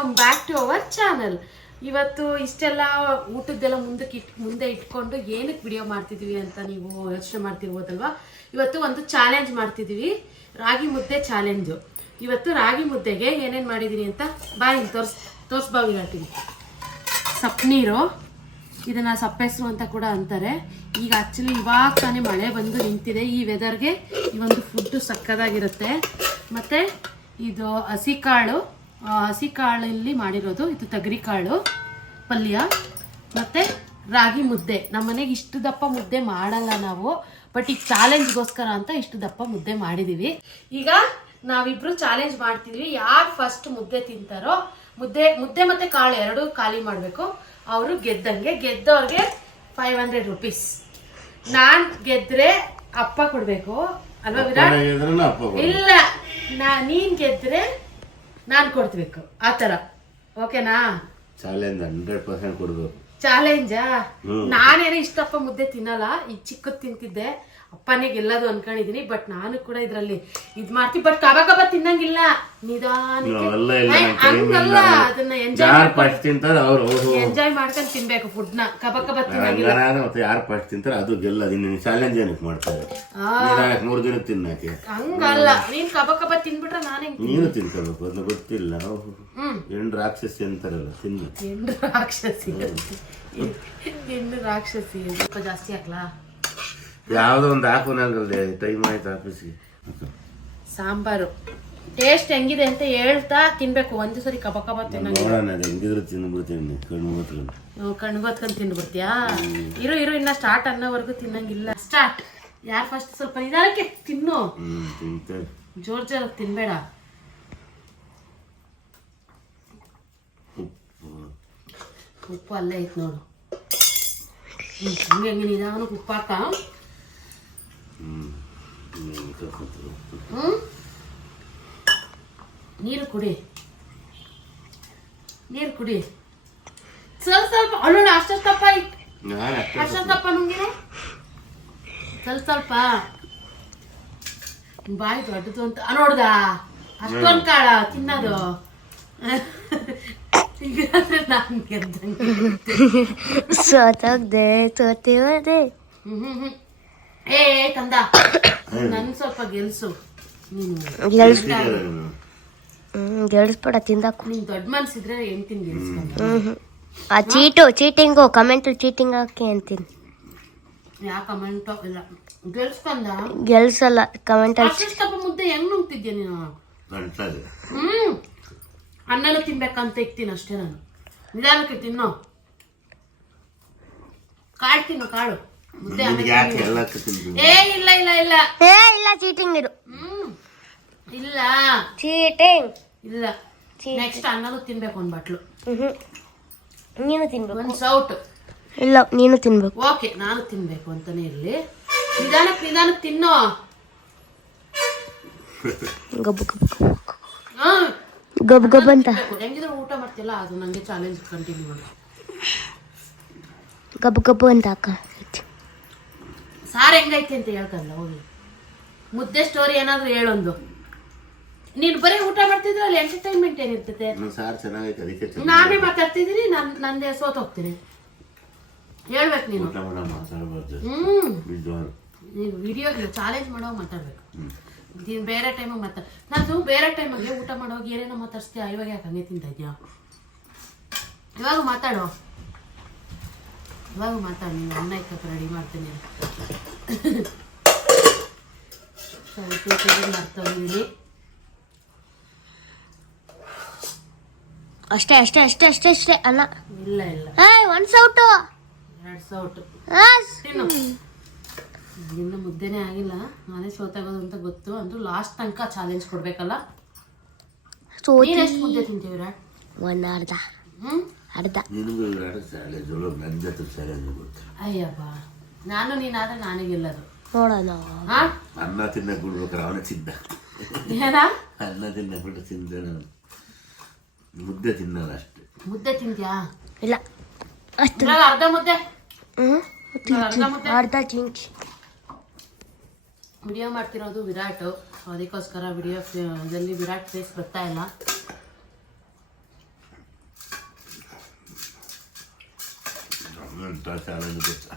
Welcome back to our channel. ಇವತ್ತು ಇಷ್ಟೆಲ್ಲ ಊಟದ್ದೆಲ್ಲ ಮುಂದೆ ಇಟ್ಕೊಂಡು ಏನಕ್ಕೆ ವಿಡಿಯೋ ಮಾಡ್ತಿದ್ವಿ ಅಂತ ನೀವು ಯೋಚನೆ ಮಾಡ್ತಿರ್ಬೋದಲ್ವಾ. ಇವತ್ತು ಒಂದು ಚಾಲೆಂಜ್ ಮಾಡ್ತಿದ್ವಿ, ರಾಗಿ ಮುದ್ದೆ ಚಾಲೆಂಜು. ಇವತ್ತು ರಾಗಿ ಮುದ್ದೆಗೆ ಏನೇನು ಮಾಡಿದ್ದೀನಿ ಅಂತ ಬಾಯಿ ತೋರಿಸ್ಬಾವಿ ಹೇಳ್ತೀನಿ. ಸಪ್ಪನೀರು, ಇದನ್ನು ಸಪ್ಪೆಸರು ಅಂತ ಕೂಡ ಅಂತಾರೆ. ಈಗ ಆ್ಯಕ್ಚುಲಿ ಇವಾಗ ತಾನೇ ಮಳೆ ಬಂದು ನಿಂತಿದೆ. ಈ ವೆದರ್ಗೆ ಈ ಒಂದು ಫುಡ್ಡು ಸಕ್ಕದಾಗಿರುತ್ತೆ. ಮತ್ತು ಇದು ಹಸಿ ಕಾಳಲ್ಲಿ ಮಾಡಿರೋದು, ಇದು ತೊಗರಿ ಕಾಳು ಪಲ್ಯ, ಮತ್ತು ರಾಗಿ ಮುದ್ದೆ. ನಮ್ಮ ಮನೆಗೆ ಇಷ್ಟು ದಪ್ಪ ಮುದ್ದೆ ಮಾಡಲ್ಲ ನಾವು, ಬಟ್ ಈಗ ಚಾಲೆಂಜ್ಗೋಸ್ಕರ ಅಂತ ಇಷ್ಟು ದಪ್ಪ ಮುದ್ದೆ ಮಾಡಿದ್ದೀವಿ. ಈಗ ನಾವಿಬ್ರು ಚಾಲೆಂಜ್ ಮಾಡ್ತಿದ್ವಿ, ಯಾರು ಫಸ್ಟ್ ಮುದ್ದೆ ತಿಂತಾರೋ, ಮುದ್ದೆ ಮತ್ತು ಕಾಳು ಎರಡೂ ಖಾಲಿ ಮಾಡಬೇಕು. ಅವರು ಗೆದ್ದವ್ರಿಗೆ 500 ರೂಪೀಸ್. ನಾನು ಗೆದ್ರೆ ಅಪ್ಪ ಕೊಡಬೇಕು ಅಲ್ವಾ ವಿರಾಟ್? ಇಲ್ಲ, ನೀನ್ ಗೆದ್ರೆ ನಾನು ಕೊಡ್ಬೇಕು, ಆ ಥರ. ಓಕೆನಾ? ಚಾಲೆಂಜ್ 100% ಕೊಡ್ಬೇಕು. ಚಾಲೆಂಜಾ? ನಾನೇನೋ ಇಷ್ಟಪ್ಪ ಮುದ್ದೆ ತಿನ್ನಲ್ಲ, ಈಗ ಚಿಕ್ಕದ್ ತಿಂತಿದ್ದೆ, ಅಪ್ಪನೇ ಗೆಲ್ಲದು ಅನ್ಕೊಂಡಿದೀನಿ. ಬಟ್ ನಾನು ಕೂಡ ಇದ್ರಲ್ಲಿ ಇದ್ ಮಾಡ್ತೀನಿ, ಬಟ್ ಕಬ ತಿನ್ನಂಗಿಲ್ಲ, ನಿಧಾನಕ್ಕೆ ಹಂಗಲ್ಲ, ಅದನ್ನ ಎಂಜಾಯ್ ಮಾಡ್ಕೊಂಡು ತಿನ್ಬೇಕು ಫುಡ್ ನ. ಕಬ ತಿನ್ನಂಗಿಲ್ಲ. ಯಾರು ಫಸ್ಟ್ ತಿಂತಾರೆ ಅದು ಗೆಲ್ಲ. ಚಾಲೆಂಜ್ ಏನಕ್ಕೆ ಮಾಡ್ತಾರೆ? 3 ದಿನ ತಿನ್ನಕ್ಕೆ ಹಂಗಲ್ಲ. ನೀನ್ ಕಬ ತಿನ್ಬಿಟ್ರೆ ನಾನೇ ನೀನು ತಿನ್ಕೋಬೇಕು, ಅದನ್ನ ಗೊತ್ತಿಲ್ಲ. ಹೆಣ್ಣು ರಾಕ್ಷಸಿ ಅಂತಾರಲ್ಲ, ತಿನ್ನ. ಹೆಣ್ಣು ರಾಕ್ಷಸಿ ಸ್ವಲ್ಪ ಜಾಸ್ತಿ ಹಾಕ್ಲಾ? ಯಾವ್ದೋ ಒಂದು ಹಾಕೋನಲ್ರಿ, ಟೈಮ್ ಆಯ್ತು ಆಫೀಸ್ಗೆ. ಸಾಂಬಾರು ಟೇಸ್ಟ್ ಹೆಂಗಿದೆ ಅಂತ ಹೇಳ್ತಾ ತಿನ್ಬೇಕು. ಒಂದು ಸರಿ ಕಬ ಹೆಂಗಿದ್ರು ತಿನ್ಬಿಡ್ತೀನಿ, ಕಣ್ಗೊತ್ಕೊಂಡು ತಿನ್ಬಿಡ್ತೀಯಾ? ಇರು ಇನ್ನ ಸ್ಟಾರ್ಟ್ ಅನ್ನೋವರೆಗೂ ತಿನ್ನಂಗಿಲ್ಲ. ಸ್ಟಾರ್ಟ್. ಯಾರು ಫಸ್ಟ್? ಸ್ವಲ್ಪ ನಿಧಾನಕ್ಕೆ ತಿನ್ನು, ಜೋರ್ ತಿನ್ಬೇಡ. ಉಪ್ಪು ಅಲ್ಲೇ ಐತ್ ನೋಡು. ಹಂಗೆ ನಿಧಾನಕ್ಕೆ ಉಪ್ಪು ಹಾಕ. ನೀರು ಕುಡಿ. ಸ್ವಲ್ಪ ಅಲ್ಲೋಣ, ಅಷ್ಟಪ್ಪ ಅಷ್ಟಪ್ಪ ನುಂಗಿನ ಸ್ವಲ್ಪ ಬಾಯಿ ದೊಡ್ಡದು ಅಂತ ನೋಡ್ದ. ಅಷ್ಟೊಂದು ಕಾಳ ತಿನ್ನೋದು. ನಾನು ಗೆದ್ದಂಗೆ ಏ ಕಂದ, ನನ್ ಸ್ವಲ್ಪ ಗೆಲ್ಸು. ಗೆಲ್ಸ್ಬೇಡ, ತಿಂದಾಕು. ನೀನ್ ದೊಡ್ಡ ಮನ್ಸಿದ್ರೆ ಹೆಂಡ್ತಿನ ಗೆಲ್ಸ್ಕೊಂಡ. ಚೀಟಿಂಗು ಕಮೆಂಟ್ ಚೀಟಿಂಗ್ ಹಾಕಿ ಅಂತೀನಿ. ಯಾ ಕಮೆಂಟೋ ಇಲ್ಲ, ಗೆಲ್ಸ್ಕೊಂಡ. ಗೆಲ್ಸಲ್ಲ ಕಮೆಂಟ್. ಅಷ್ಟಪ್ಪ ಮುದ್ದೆ ಹೆಂಗ್ ನುಂಗ್ತಿದ್ಯಾ ನೀನು? ಅನ್ನನೂ ತಿನ್ಬೇಕಂತ ಇಕ್ತೀನಿ ಅಷ್ಟೇ ನಾನು. ನಿಧಾನಕ್ಕೆ ತಿನ್ನೋ. ಕಾಳು ತಿನ್ನು, ಕಾಳು. ಮುದ್ದೆ ಏ ಇಲ್ಲ ಚೀಟಿಂಗ್ ಇರು. ಇಲ್ಲ ಚೀಟಿಂಗ್ ಇಲ್ಲ. ನೆಕ್ಸ್ಟ್ ಅನ್ನನೂ ತಿನ್ಬೇಕು, ಒಂದ್ ಬಾಟ್ಲು. ನೀನು ತಿನ್ಬೇಕು. ಒಂದ್ ಸೌಟ್. ಇಲ್ಲ, ನೀನು ತಿನ್ಬೇಕು. ಓಕೆ, ನಾನು ತಿನ್ಬೇಕು ಅಂತಾನೆ ಇರ್ಲಿ. ನಿಧಾನಕ್ಕೆ ತಿನ್ನೋ. ಗಬ್ ಅಂತ ಹೆಂಗಿದ್ರೆ ಊಟ ಮಾಡ್ತಿಲ್ಲ, ಅದು ನಂಗೆ ಚಾಲೆಂಜ್ ಕಂಟಿನ್ಯೂ ಮಾಡಿ. ಗಬ್ ಅಂತ ಅಕ್ಕ. ಸಾರು ಹೆಂಗೈತಿ ಅಂತ ಹೇಳ್ಕಲ್ಲ ಹೋಗಿ. ಮುದ್ದೆ ಸ್ಟೋರಿ ಏನಾದ್ರು ಹೇಳೊಂದು. ನೀನು ಬರೀ ಊಟ ಮಾಡ್ತಿದ್ರೆ ಅಲ್ಲಿ ಎಂಟರ್ಟೈನ್ಮೆಂಟ್ ಏನಿರ್ತದೆ? ನಾನೇ ಮಾತಾಡ್ತಿದ್ದೀನಿ, ನಂದೇ ಸೋತೋಗ್ತೀನಿ. ಹೇಳ್ಬೇಕು ನೀನು. ನೀವು ವಿಡಿಯೋ ಚಾಲೆಂಜ್ ಮಾಡೋ ಮಾತಾಡ್ಬೇಕು. ನೀನು ಬೇರೆ ಟೈಮಿಗೆ ನಾನು ಬೇರೆ ಟೈಮಿಗೆ ಊಟ ಮಾಡೋಗಿ ಏನೇನೋ ಮಾತಾಡ್ಸ್ತೀಯ, ಇವಾಗ ಯಾಕೆ ಹಂಗೆ ತಿಂತ ಇದೆಯಾ? ಇವಾಗ ಮಾತಾಡು. ನೀವು ಅನ್ನ ಇಕ್ಕಕ್ಕೆ ರೆಡಿ ಮಾಡ್ತೀನಿ. ಮಾಡ್ತಾಯಿದ್ದೀನಿ. ಅಷ್ಟೇ ಅಲ್ಲ. ಇಲ್ಲ ಒಂದು ಸೌಟು 2 ಸೌಟು ಇನ್ನು ಮುದ್ದೆನೇ ಆಗಿಲ್ಲ. ನಾನೇ ಸೋತಾಗೋದು ಅಂತ ಗೊತ್ತು. ಅಂದ್ರೂ ಲಾಸ್ಟ್ ತನಕ ಚಾಲೆಂಜ್ ಕೊಡ್ಬೇಕಲ್ಲ. ಎಷ್ಟು ಮುದ್ದೆ ತಿಂತೀವಿ ವಿರಾಟ್? ಅರ್ಧ. ಅಯ್ಯಬ್ಬ, ನಾನು ನೀನಾದ್ರೆ ನಾನೇ ಗೆಲ್ಲದು. ನೋಡೋಣ. ಅನ್ನ ತಿನ್ನಕ್ ಬಿಡ್ಬೇಕ್ರ, ಅವನೇ ತಿಂದ. ಅನ್ನ ತಿನ್ನಬಿಟ್ಟು ತಿಂದ, ಮುದ್ದೆ ತಿನ್ನಲ್ಲ ಅಷ್ಟೇ. ಮುದ್ದೆ ತಿಂತ್ಯಾ? ಇಲ್ಲ, ಅಷ್ಟು ಅರ್ಧ ಮುದ್ದೆ. ಅರ್ಧ ಚಿಂಚ್. ವಿಡಿಯೋ ಮಾಡ್ತಿರೋದು ವಿರಾಟ್, ಅದಕ್ಕೋಸ್ಕರ ವಿಡಿಯೋದಲ್ಲಿ ವಿರಾಟ್ ಫೇಸ್ ಬರ್ತಾ ಇಲ್ಲ. ಅಂತ ಚಾಲೆಂಜ್ ಗೊತ್ತಾ?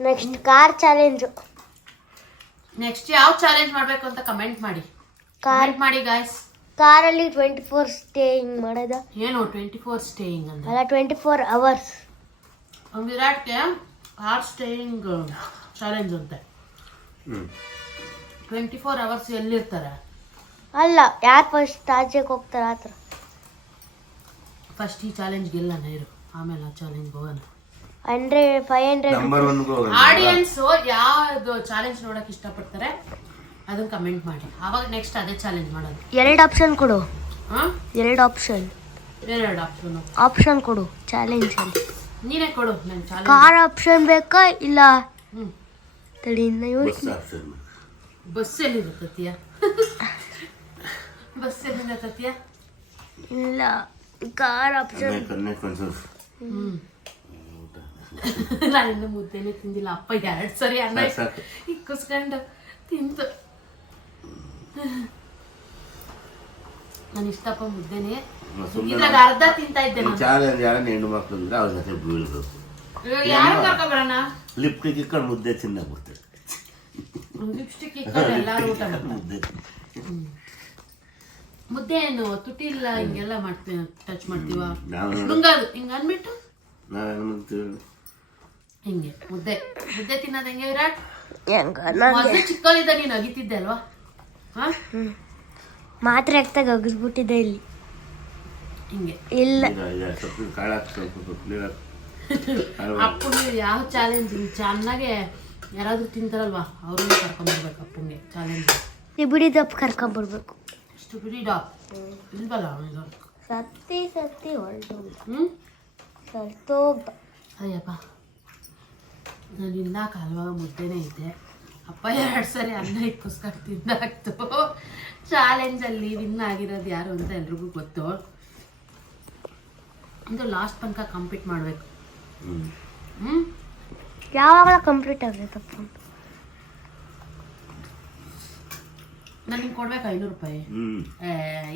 Next car challenge. ನೆಕ್ಸ್ಟ್ ಯಾವ ಚಾಲೆಂಜ್ ಮಾಡ್ಬೇಕು ಅಂತ ಕಮೆಂಟ್ ಮಾಡಿ ಗಾಯ್ಸ್. ಕಾರಲ್ಲಿ 24 ಸ್ಟೇಯಿಂಗ್ ಮಾಡೋದ? ಏನು 24 ಸ್ಟೇಯಿಂಗ್ ಅಂದ್ರೆ? ಅಲ್ಲ 24 ಅವರ್ಸ್. ವಿರಾಟ್ಗೆ ಕಾರ್ ಸ್ಟೇಯಿಂಗ್ ಚಾಲೆಂಜ್ ಅಂತೆ. 24 ಅವರ್ಸ್ ಎಲ್ಲಿರ್ತಾರೆ? ಅಲ್ಲ, ಯಾರು ಫಸ್ಟ್ ಆಚೆಗೆ ಹೋಗ್ತಾರೆ ಆ ಥರ. ಫಸ್ಟ್ ಈ ಚಾಲೆಂಜ್ ಗೆಲ್ಲಣ ಇರು, ಆಮೇಲೆ ಆ ಚಾಲೆಂಜ್ ಹೋಗೋಣ. 500 ನಂಬರ್ 1 ಹೋಗೋಣ. ಆಡಿಯನ್ಸ್ ಯಾವ್ದು ಚಾಲೆಂಜ್ ನೋಡಕ್ ಇಷ್ಟಪಡ್ತಾರೆ ಅದನ್ನ ಕಮೆಂಟ್ ಮಾಡಿ, ಅವಾಗ ನೆಕ್ಸ್ಟ್ ಅದೇ ಚಾಲೆಂಜ್ ಮಾಡೋದು. 2 ಆಪ್ಷನ್ ಕೊಡು. ಹಾ 2 ಆಪ್ಷನ್. 2 ಆಪ್ಷನ್ ಕೊಡು ಚಾಲೆಂಜ್ ಅಲ್ಲಿ. ನೀನೇ ಕೊಡು ನನ್ ಚಾಲೆಂಜ್. ಕಾರ್ ಆಪ್ಷನ್ ಬೇಕಾ ಇಲ್ಲ ಹ್ಮ್ ತಡಿಯಿಂದ ಬಸ್ ಆಪ್ಷನ್. ಬಸ್ ಎಲ್ಲಿರುತ್ತತಿಯ? ಬಸ್ ಎಲ್ಲಿರುತ್ತತಿಯ? ಇಲ್ಲ ಕಾರ್ ಆಪ್ಷನ್. ಹ್ಮ್ ನಾನು ಇನ್ನು ಮುದ್ದೆನೆ ತಿಂದಿಲ್ಲ. ಅಪ್ಪ 2 ಸರಿ ಅನ್ನ ಸಾಕು. ಇಕ್ಕಿಸ್ಕೊಂಡು ತಿಂತು. ನಾನು ಇಷ್ಟಪ್ಪ ಮುದ್ದೆನೆ. ಇದ್ರಾಗ ಅರ್ಧ ತಿಂತಾ ಇದ್ದೆ ನಾನು. ಚಾಲೆಂಜ್ ಯಾರನ್ನ ಹೆಣ್ಣು ಮಕ್ಳು ಇದ್ರೆ ಅವ್ರ ಜೊತೆ ಬೀಳ್ಬೇಕು. ಯಾರು ಕರ್ಕೊಬರೋಣ? ಲಿಪ್ಟಿಕ್ ಇಕ್ಕೊಂಡು ಮುದ್ದೆ ತಿನ್ನಕ್ ಬರ್ತಾರೆ. ಲಿಪ್ಸ್ಟಿಕ್ ಇಕ್ಕೊಂಡು ಎಲ್ಲಾರು ಊಟ ಮಾಡ್ತಾರೆ. ಮುದ್ದೆ ಮುದ್ದೆ ಏನು ತುಟಿ ಇಲ್ಲ ಹಿಂಗೆಲ್ಲ ಮಾಡ್ತೀವಿ, ಟಚ್ ಮಾಡ್ತೀವ? ನಾವು ನುಂಗದು ಹಿಂಗ ಅಂದ್ಬಿಟ್ಟು ನಾವೇನು ಹಿಂಗೆ ಮುದ್ದೆ ತಿನ್ನೋದು ಹೆಂಗೆ ವಿರಾಟ್? ಹೆಂಗ ಮೊದಲು ಚಿಕ್ಕವಳಿದ್ದ ನೀನು ಅಗಿತಿದ್ದೆ ಅಲ್ವಾ? ಹಾ ಮಾತ್ರೆ ಹಾಕ್ದಾಗ ಅಗಿಸ್ಬಿಟ್ಟಿದೆ ಇಲ್ಲಿ. ಹಿಂಗೆ ಇಲ್ಲ ಸೊಪ್ಪಿನ ಕಾಳು ಹಾಕಿ ಸ್ವಲ್ಪ ಸೊಪ್ಪು ಅಪ್ಪನಿಗೆ ಯಾವ ಚಾಲೆಂಜ್ ಚೆನ್ನಾಗೆ ಯಾರಾದ್ರೂ ತಿಂತಾರಲ್ವಾ ಅವ್ರನ್ನ ಕರ್ಕೊಂಡ್ಬರ್ಬೇಕು ಅಪ್ಪಂಗೆ ಚಾಲೆಂಜ್. ಬಿಡಿ ದಪ್ಪ ಕರ್ಕೊಂಡ್ಬರ್ಬೇಕು. ಇಷ್ಟು ಬಿಡಿ ಡಾಕ್ ಇಲ್ವಲ್ಲ ಅವನಿಗೆ. ಸತ್ತಿ ಹೊರಟು ಸತ್ತೋಗ್ದ. ಅಯ್ಯಪ್ಪ ನಾನು ಇನ್ನಾಕ ಹಲ್ವಾಗ ಮುದ್ದೆನೇ ಇದ್ದೆ. ಅಪ್ಪ 2 ಸರಿ ಅನ್ನ ಇಕ್ಕಿಸ್ಕೊಂಡು ತಿಂದಾಕ್ತು. ಚಾಲೆಂಜಲ್ಲಿ ವಿನ್ ಆಗಿರೋದು ಯಾರು ಅಂತ ಎಲ್ರಿಗೂ ಗೊತ್ತು. ಇದು ಲಾಸ್ಟ್ ತನಕ ಕಂಪ್ಲೀಟ್ ಮಾಡಬೇಕು. ಯಾವಾಗಲ ಕಂಪ್ಲೀಟ್ ಆಗಬೇಕಪ್ಪ. ನನಗೆ ಕೊಡ್ಬೇಕು 500 ರೂಪಾಯಿ.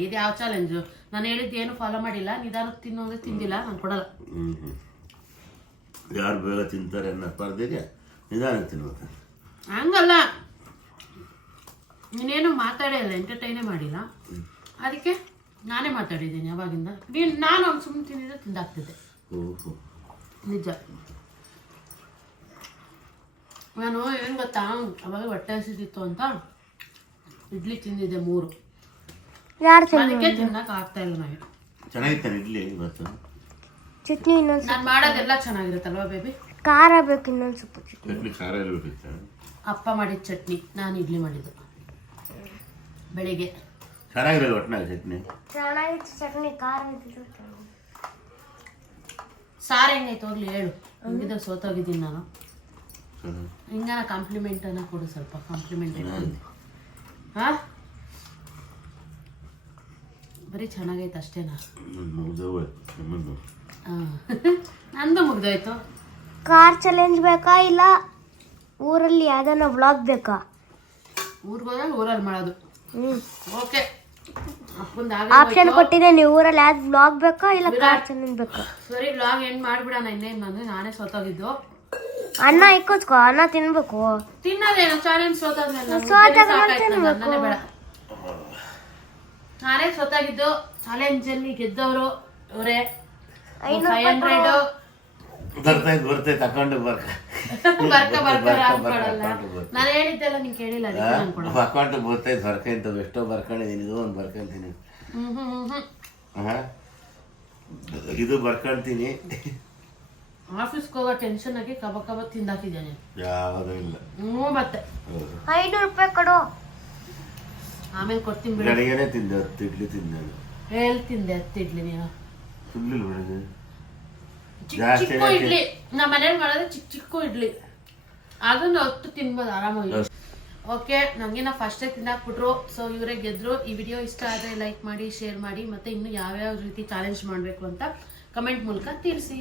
ಇದು ಯಾವ ಚಾಲೆಂಜು? ನಾನು ಹೇಳಿದ್ದು ಏನು ಫಾಲೋ ಮಾಡಿಲ್ಲ. ನಿಧಾನ ತಿನ್ನೋದು ತಿಂದಿಲ್ಲ, ನಾನು ಕೊಡಲ್ಲ. ಯಾರು ಬೇಗ ತಿಂತಾರೆ ಅನ್ನೋ ಸ್ಪರ್ಧೆಗೆ ನಿಧಾನ ತಿನ್ಬೇಕು. ಹಂಗಲ್ಲ, ನೀನೇನು ಮಾತಾಡೇ ಇಲ್ಲ, ಎಂಟರ್ಟೈನೇ ಮಾಡಿಲ್ಲ. ಅದಕ್ಕೆ ನಾನೇ ಮಾತಾಡಿದ್ದೀನಿ ಯಾವಾಗಿಂದ. ನಾನು ಅವ್ನು ಸುಮ್ಮನೆ ತಿಂದಿದ್ದೆ, ತಿಂದಾಗ್ತಿದ್ದೆ. ನಿಜ. ನಾನು ಏನು ಗೊತ್ತಾ, ಅವಾಗ ಹೊಟ್ಟೆ ಹಸಿದಿತ್ತು ಅಂತ ಇಡ್ಲಿ ತಿಂದಿದ್ದೆ 3. ಅದಕ್ಕೆ ತಿನ್ನಕ್ಕೆ ಆಗ್ತಾ ಇಲ್ಲ ನನಗೆ. ಚೆನ್ನಾಗಿತ್ತಾನೆ ಇಡ್ಲಿ ಇವತ್ತು. ಚಟ್ನಿ ಇನ್ನೊಂದು ನಾನು ಮಾಡೋದೆಲ್ಲ ಚೆನ್ನಾಗಿರುತ್ತಲ್ವಾ ಬೇಬಿ? ಖಾರ ಬೇಕು ಇನ್ನೊಂದು ಸ್ವಲ್ಪ ಚಟ್ನಿ ಖಾರ ಇರ್ಬೇಕಿತ್ತು. ಅಪ್ಪ ಮಾಡಿದ ಚಟ್ನಿ, ನಾನು ಇಡ್ಲಿ ಮಾಡಿದ್ದು ಬೆಳಿಗ್ಗೆ. ಚೆನ್ನಾಗಿರೋದು ಒಟ್ಟಿನಾಗ ಚಟ್ನಿ. ಚೆನ್ನಾಗಿತ್ತು ಚಟ್ನಿ, ಖಾರ ಇದ್ದಿದ್ದು. ಸಾರು ಹೆಂಗೈತೆ ಹೋಗ್ಲಿ ಹೇಳು. ಹಂಗಿದ್ರೆ ಸೋತೋಗಿದ್ದೀನಿ ನಾನು. ಹಿಂಗಾನ ಕಾಂಪ್ಲಿಮೆಂಟ್ ಅನ್ನ ಕೊಡು, ಸ್ವಲ್ಪ ಕಾಂಪ್ಲಿಮೆಂಟ್ ಇಟ್ಕೊಂಡು. ಹಾ ಬರೀ ಚೆನ್ನಾಗೈತೆ ಅಷ್ಟೇನಾ? ನಂದು ಮುಗ್ದೋಯ್ತು. ಕಾರ್ ಚಾಲೆಂಜ್ ಬೇಕಾ ಇಲ್ಲ ಊರಲ್ಲಿ ಯಾವ್ದಾನ ವ್ಲಾಗ್ ಬೇಕಾ? ಊರಿಗೆ ಹೋದಾಗ ಊರಲ್ಲಿ ಮಾಡೋದು. ಓಕೆ, ಅಪ್ಪಂದು ಆಪ್ಷನ್ ಕೊಟ್ಟಿದೆ. ನೀವು ಊರಲ್ಲಿ ಯಾವ್ದು ವ್ಲಾಗ್ ಬೇಕಾ ಇಲ್ಲ ಕಾರ್ ಚಾಲೆಂಜ್ ಬೇಕಾ? ಸರಿ, ವ್ಲಾಗ್ ಎಂಡ್ ಮಾಡ್ಬಿಡೋಣ. ಇನ್ನೇನು ನಾನೇ ಸೋತೋಗಿದ್ದು. ಅನ್ನ ಇಕ್ಕೋಸ್ಕೋ, ಅನ್ನ ತಿನ್ಬೇಕು. ತಿನ್ನೋದೇನು ಚಾಲೆಂಜ್ ಸೋತಾದ್ಮೇಲೆ ಅನ್ನನೇ ಬೇಡ. ನಾನೇ ಸೋತಾಗಿದ್ದು. ಚಾಲೆಂಜ್ ಅಲ್ಲಿ ಗೆದ್ದವರು ಅವರೇ. 500 ಬರ್ತೈತೆ ತಕೊಂಡು ನಾನು ಹೇಳಿದ್ದೆಲ್ಲ ನಿಂಗೆ ಕೇಳಿಲ್ಲ. ಅಕೌಂಟ್ ಬರ್ತೈತೆ ಬರ್ಕೊಂತ ಎಷ್ಟೋ ಬರ್ಕೊಂಡಿದ್ದೀನಿ. ಇದು ಒಂದು ಬರ್ಕೊಂತೀನಿ, ಇದು ಬರ್ಕೊಂತೀನಿ. ಆಫೀಸ್ಗೆ ಹೋಗೋ ಟೆನ್ಷನ್ ಆಗಿ ಕಬ ತಿಂದಾಕಿದ್ದೇನೆ. ಯಾವುದೂ ಇಲ್ಲ. ಮತ್ತೆ 500 ರೂಪಾಯಿ ಕೊಡು, ಆಮೇಲೆ ಕೊಡ್ತೀನಿ ಬಿಡು. ಬೆಳಗ್ಗೆನೆ ತಿಂದೆ 10 ಇಡ್ಲಿ ತಿಂದೆ. ಹೇಳ್ತಿಂದೆ 10 ಇಡ್ಲಿ ನೀನು. ತಿನ್ಲಿಲ್ಲ ಬೆಳಗ್ಗೆ. ಚಿಕ್ಕ ಇಡ್ಲಿ ನಮ್ಮ ಮನೇಲಿ ಮಾಡಿದ್ರೆ ಚಿಕ್ಕ ಇಡ್ಲಿ, ಅದನ್ನ 10 ತಿನ್ಬೋದು ಆರಾಮಾಗಿ. ಓಕೆ, ನನಗೆ ಫಸ್ಟೇ ತಿಂದಾಕ್ಬಿಟ್ರು. ಸೊ ಇವರೇ ಗೆದ್ರು. ಈ ವಿಡಿಯೋ ಇಷ್ಟ ಆದರೆ ಲೈಕ್ ಮಾಡಿ, ಶೇರ್ ಮಾಡಿ, ಮತ್ತೆ ಇನ್ನು ಯಾವ್ಯಾವ ರೀತಿ ಚಾಲೆಂಜ್ ಮಾಡಬೇಕು ಅಂತ ಕಮೆಂಟ್ ಮೂಲಕ ತಿಳಿಸಿ.